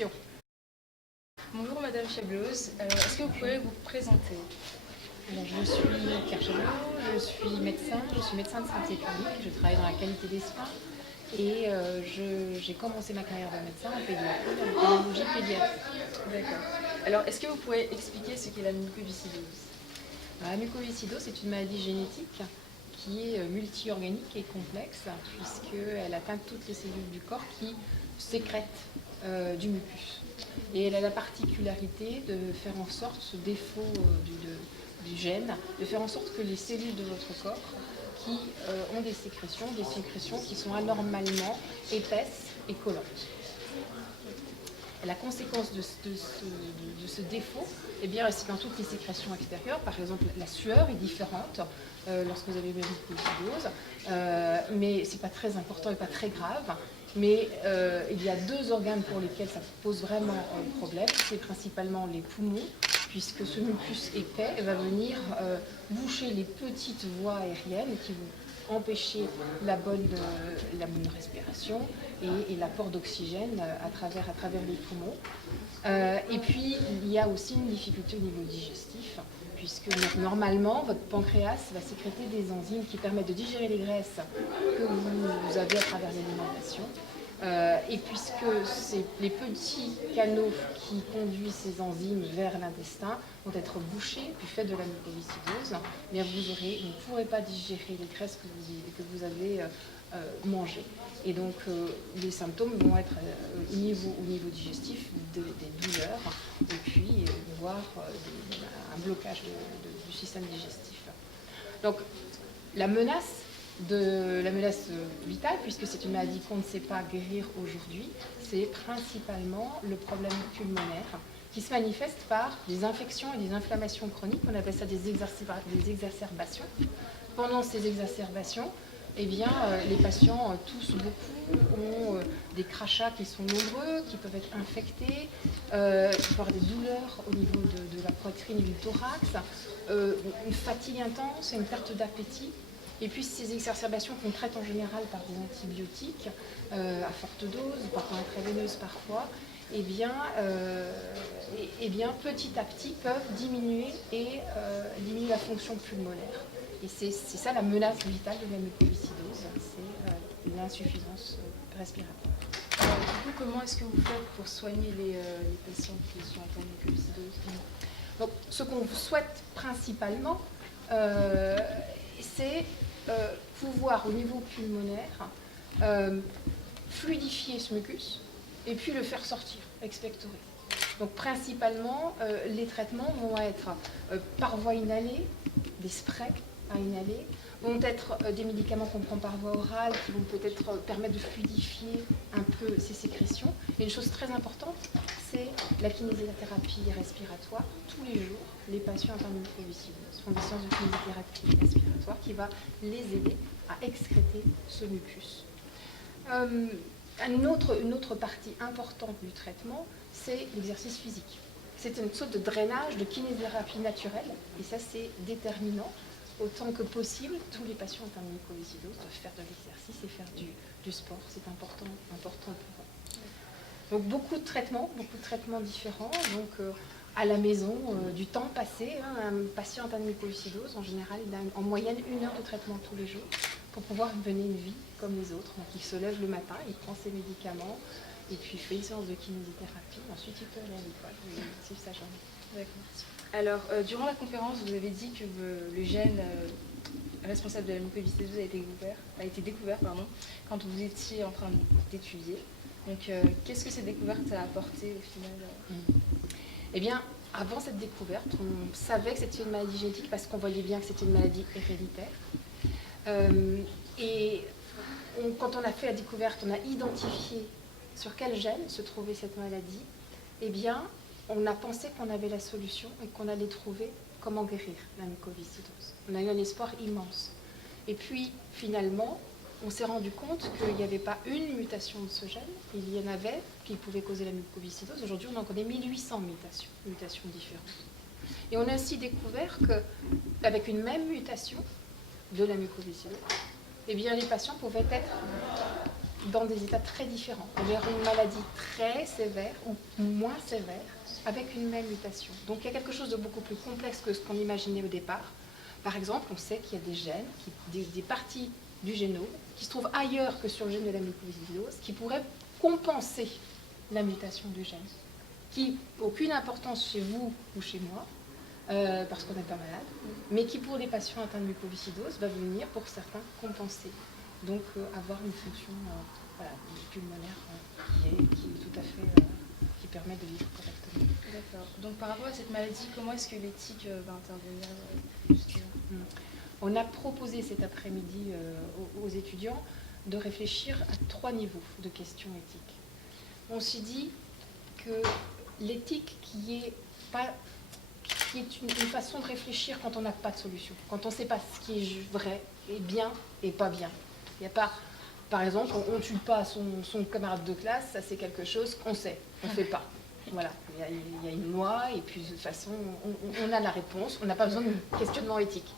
questions. Bonjour Madame Chableuse, est-ce que vous pouvez vous présenter? Alors, je suis Pierre Chableau, je suis médecin de santé publique, je travaille dans la qualité des soins et j'ai commencé ma carrière de médecin en pédiatrie, en pneumologie pédiatrique. D'accord. Alors, est-ce que vous pouvez expliquer ce qu'est la mucoviscidose? La mucoviscidose, c'est une maladie génétique qui est multi-organique et complexe, puisqu'elle atteint toutes les cellules du corps qui sécrètent du mucus. Et elle a la particularité de faire en sorte, ce défaut du gène, de faire en sorte que les cellules de votre corps qui ont des sécrétions qui sont anormalement épaisses et collantes. Et la conséquence de ce défaut, eh bien, c'est dans toutes les sécrétions extérieures. Par exemple, la sueur est différente lorsque vous avez une mucoviscidose, mais ce n'est pas très important et pas très grave. Mais il y a deux organes pour lesquels ça pose vraiment problème. C'est principalement les poumons, puisque ce mucus épais va venir boucher les petites voies aériennes qui vont empêcher la bonne respiration et l'apport d'oxygène à travers les poumons. Et puis, il y a aussi une difficulté au niveau digestif, puisque normalement, votre pancréas va sécréter des enzymes qui permettent de digérer les graisses que vous avez à travers l'alimentation. Et puisque c'est les petits canaux qui conduisent ces enzymes vers l'intestin vont être bouchés du fait de la mucoviscidose, bien vous ne pourrez pas digérer les graisses que vous avez mangées. Et donc les symptômes vont être au niveau digestif des douleurs et puis voire un blocage du système digestif. Donc la menace vitale, puisque c'est une maladie qu'on ne sait pas guérir aujourd'hui, c'est principalement le problème pulmonaire qui se manifeste par des infections et des inflammations chroniques. On appelle ça des exacerbations. Pendant ces exacerbations, eh bien, les patients toussent beaucoup, ont des crachats qui sont nombreux, qui peuvent être infectés, qui peuvent avoir des douleurs au niveau de la poitrine et du thorax, une fatigue intense et une perte d'appétit. Et puis ces exacerbations qu'on traite en général par des antibiotiques à forte dose, par intraveineuse parfois, eh bien, petit à petit peuvent diminuer la fonction pulmonaire. Et c'est ça la menace vitale de la mucoviscidose, c'est l'insuffisance respiratoire. Alors, du coup, comment est-ce que vous faites pour soigner les patients qui sont atteints de mucoviscidose? Donc, ce qu'on souhaite principalement, c'est pouvoir au niveau pulmonaire fluidifier ce mucus et puis le faire sortir, expectorer. Donc principalement les traitements vont être par voie inhalée, des sprays à inhaler, vont être des médicaments qu'on prend par voie orale qui vont peut-être permettre de fluidifier un peu ces sécrétions. Et une chose très importante, c'est la kinésithérapie respiratoire. Tous les jours, les patients atteints de mucoviscidose font des séances de kinésithérapie respiratoire qui va les aider à excréter ce mucus. Une autre partie importante du traitement, c'est l'exercice physique. C'est une sorte de drainage, de kinésithérapie naturelle, et ça c'est déterminant. Autant que possible, tous les patients atteints de mucoviscidose doivent faire de l'exercice et faire du sport. C'est important pour eux. Donc beaucoup de traitements différents. Donc à la maison, du temps passé. Un patient atteint de mucoviscidose, en général, il a en moyenne 1 heure de traitement tous les jours pour pouvoir mener une vie comme les autres. Donc il se lève le matin, il prend ses médicaments et puis il fait une séance de kinésithérapie. Ensuite, il peut aller à l'école et suivre sa journée. D'accord. Alors, durant la conférence, vous avez dit que le gène responsable de la mucoviscidose a été découvert quand vous étiez en train d'étudier. Donc, qu'est-ce que cette découverte a apporté au final Eh bien, avant cette découverte, on savait que c'était une maladie génétique parce qu'on voyait bien que c'était une maladie héréditaire. Quand on a fait la découverte, on a identifié sur quel gène se trouvait cette maladie. Eh bien, on a pensé qu'on avait la solution et qu'on allait trouver comment guérir la mucoviscidose. On a eu un espoir immense. Et puis, finalement, on s'est rendu compte qu'il n'y avait pas une mutation de ce gène, il y en avait qui pouvaient causer la mucoviscidose. Aujourd'hui, on en connaît 1800 mutations différentes. Et on a ainsi découvert qu'avec une même mutation de la mucoviscidose, eh bien, les patients pouvaient être dans des états très différents, vers une maladie très sévère ou moins sévère, avec une même mutation. Donc il y a quelque chose de beaucoup plus complexe que ce qu'on imaginait au départ. Par exemple, on sait qu'il y a des gènes, des parties du génome qui se trouvent ailleurs que sur le gène de la mucoviscidose, qui pourraient compenser la mutation du gène, qui n'a aucune importance chez vous ou chez moi, parce qu'on n'est pas malade, mais qui pour les patients atteints de mucoviscidose va venir pour certains compenser. Donc avoir une fonction voilà, pulmonaire qui est tout à fait, qui permet de vivre correctement. D'accord. Donc par rapport à cette maladie, comment est-ce que l'éthique va intervenir justement ? On a proposé cet après-midi aux étudiants de réfléchir à 3 niveaux de questions éthiques. On s'est dit que l'éthique qui est une façon de réfléchir quand on n'a pas de solution, quand on ne sait pas ce qui est vrai et bien et pas bien. Il n'y a pas, par exemple, on ne tue pas son camarade de classe, ça c'est quelque chose qu'on sait, on ne fait pas. Voilà, il y a une loi et puis de toute façon on a la réponse, on n'a pas besoin de questionnement éthique.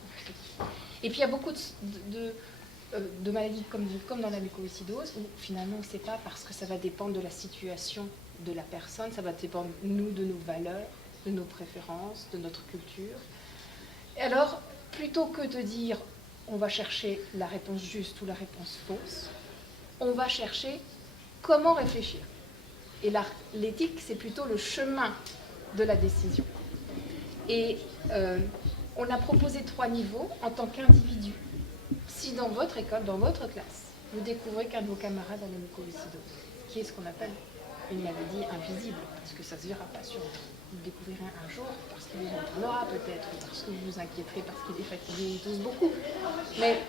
Et puis il y a beaucoup de maladies comme dans la mucoviscidose où finalement on ne sait pas parce que ça va dépendre de la situation de la personne, ça va dépendre nous de nos valeurs, de nos préférences, de notre culture. Et alors, plutôt que de dire on va chercher la réponse juste ou la réponse fausse, on va chercher comment réfléchir. Et l'éthique, c'est plutôt le chemin de la décision. Et on a proposé 3 niveaux en tant qu'individu. Si dans votre école, dans votre classe, vous découvrez qu'un de vos camarades a la mucoviscidose, qui est ce qu'on appelle une maladie invisible, parce que ça ne se verra pas sur vous. Vous le découvrirez un jour parce qu'il vous entraînera peut-être, ou parce que vous vous inquiéterez, parce qu'il est fatigué, il tousse beaucoup. Mais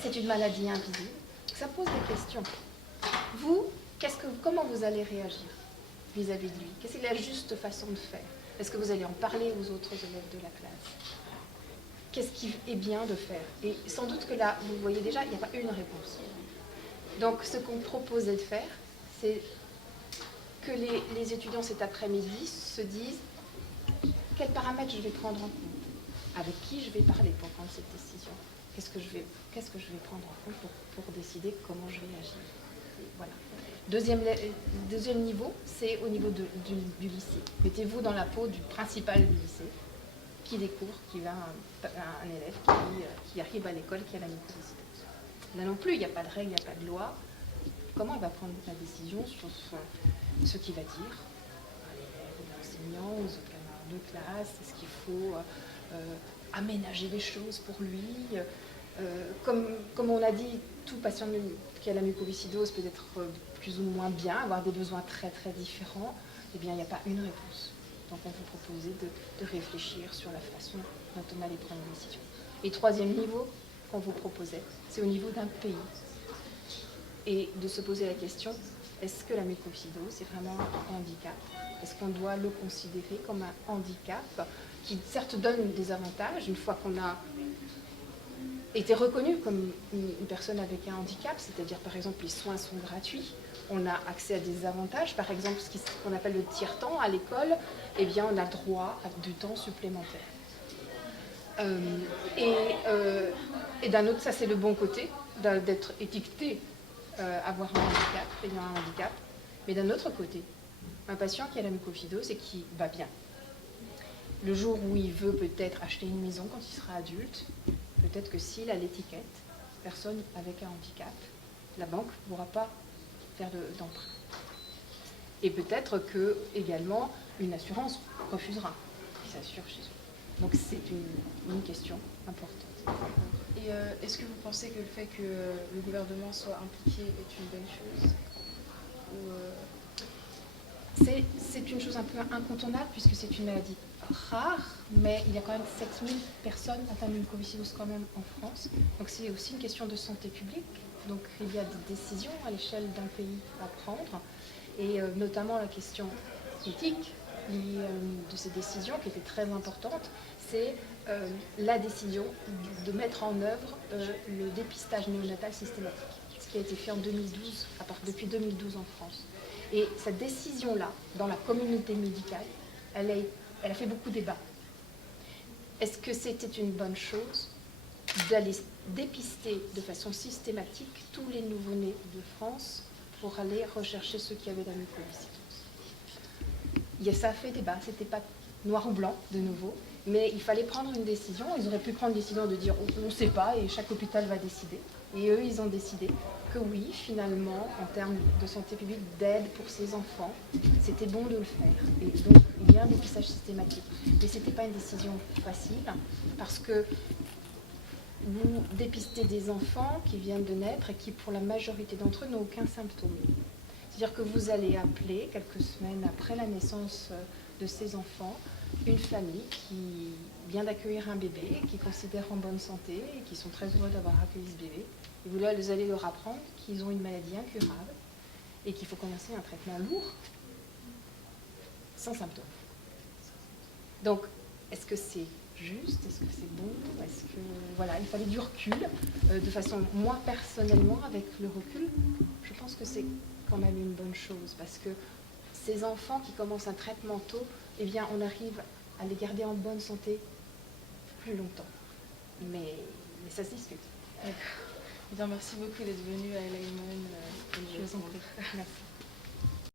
c'est une maladie invisible. Ça pose des questions. Vous, comment vous allez réagir vis-à-vis de lui? Quelle est la juste façon de faire? Est-ce que vous allez en parler aux autres élèves de la classe? Qu'est-ce qui est bien de faire? Et sans doute que là, vous voyez déjà, il n'y a pas une réponse. Donc ce qu'on proposait de faire, c'est que les étudiants cet après-midi se disent quels paramètres je vais prendre en compte, avec qui je vais parler pour prendre cette décision, qu'est-ce que je vais prendre en compte pour décider comment je vais agir. Et voilà. Deuxième niveau, c'est au niveau du lycée. Mettez-vous dans la peau du principal du lycée qui découvre qu'il a un élève qui arrive à l'école qui a la mucoviscidose. Là non plus, il n'y a pas de règle, il n'y a pas de loi. Comment il va prendre la décision sur ce qu'il va dire à l'élève, aux enseignants, aux autres camarades de classe? Est-ce qu'il faut aménager les choses pour lui? Comme on a dit, tout patient qui a la mucoviscidose peut être plus ou moins bien, avoir des besoins très très différents. Eh bien, il n'y a pas une réponse. Donc on vous propose de réfléchir sur la façon dont on allait prendre une décision. Et 3e niveau qu'on vous proposait, c'est au niveau d'un pays. Et de se poser la question, est-ce que la mucoviscidose est vraiment un handicap? Est-ce qu'on doit le considérer comme un handicap qui certes donne des avantages une fois qu'on a été reconnu comme une personne avec un handicap, c'est-à-dire par exemple les soins sont gratuits, on a accès à des avantages, par exemple ce qu'on appelle le tiers-temps à l'école, eh bien on a droit à du temps supplémentaire. Et d'un autre, ça c'est le bon côté, d'être étiqueté avoir un handicap, ayant un handicap, mais d'un autre côté, un patient qui a la mucoviscidose et qui va bien. Le jour où il veut peut-être acheter une maison quand il sera adulte, peut-être que s'il a l'étiquette personne avec un handicap, la banque ne pourra pas faire d'emprunt. Et peut-être que également une assurance refusera, qui s'assure chez eux. Donc c'est une question importante. Et est-ce que vous pensez que le fait que le gouvernement soit impliqué est une bonne chose C'est une chose un peu incontournable puisque c'est une maladie rare, mais il y a quand même 7000 personnes atteintes de mucoviscidose quand même en France. Donc c'est aussi une question de santé publique. Donc il y a des décisions à l'échelle d'un pays à prendre, et notamment la question éthique liée de ces décisions qui était très importante, c'est la décision de mettre en œuvre le dépistage néonatal systématique, ce qui a été fait en 2012, depuis 2012 en France. Et cette décision-là, dans la communauté médicale, elle a fait beaucoup débat. Est-ce que c'était une bonne chose? d'aller dépister de façon systématique tous les nouveau-nés de France pour aller rechercher ceux qui avaient la mucoviscidose. Ça a fait débat, c'était pas noir ou blanc de nouveau, mais il fallait prendre une décision. Ils auraient pu prendre une décision de dire on ne sait pas et chaque hôpital va décider. Et eux, ils ont décidé que oui, finalement, en termes de santé publique, d'aide pour ces enfants, c'était bon de le faire. Et donc, il y a un dépistage systématique. Mais ce n'était pas une décision facile, parce que vous dépistez des enfants qui viennent de naître et qui, pour la majorité d'entre eux, n'ont aucun symptôme. C'est-à-dire que vous allez appeler, quelques semaines après la naissance de ces enfants, une famille qui vient d'accueillir un bébé, qui considère en bonne santé et qui sont très heureux d'avoir accueilli ce bébé. Et vous allez leur apprendre qu'ils ont une maladie incurable et qu'il faut commencer un traitement lourd, sans symptômes. Donc, est-ce que c'est juste? Est-ce que c'est bon? Est-ce que voilà, il fallait du recul. De façon, moi personnellement, avec le recul, je pense que c'est quand même une bonne chose parce que ces enfants qui commencent un traitement tôt, eh bien, on arrive à les garder en bonne santé plus longtemps. Mais ça se discute. D'accord. Eh bien, merci beaucoup d'être venu à Elaïmon. Je vous en prie. Merci.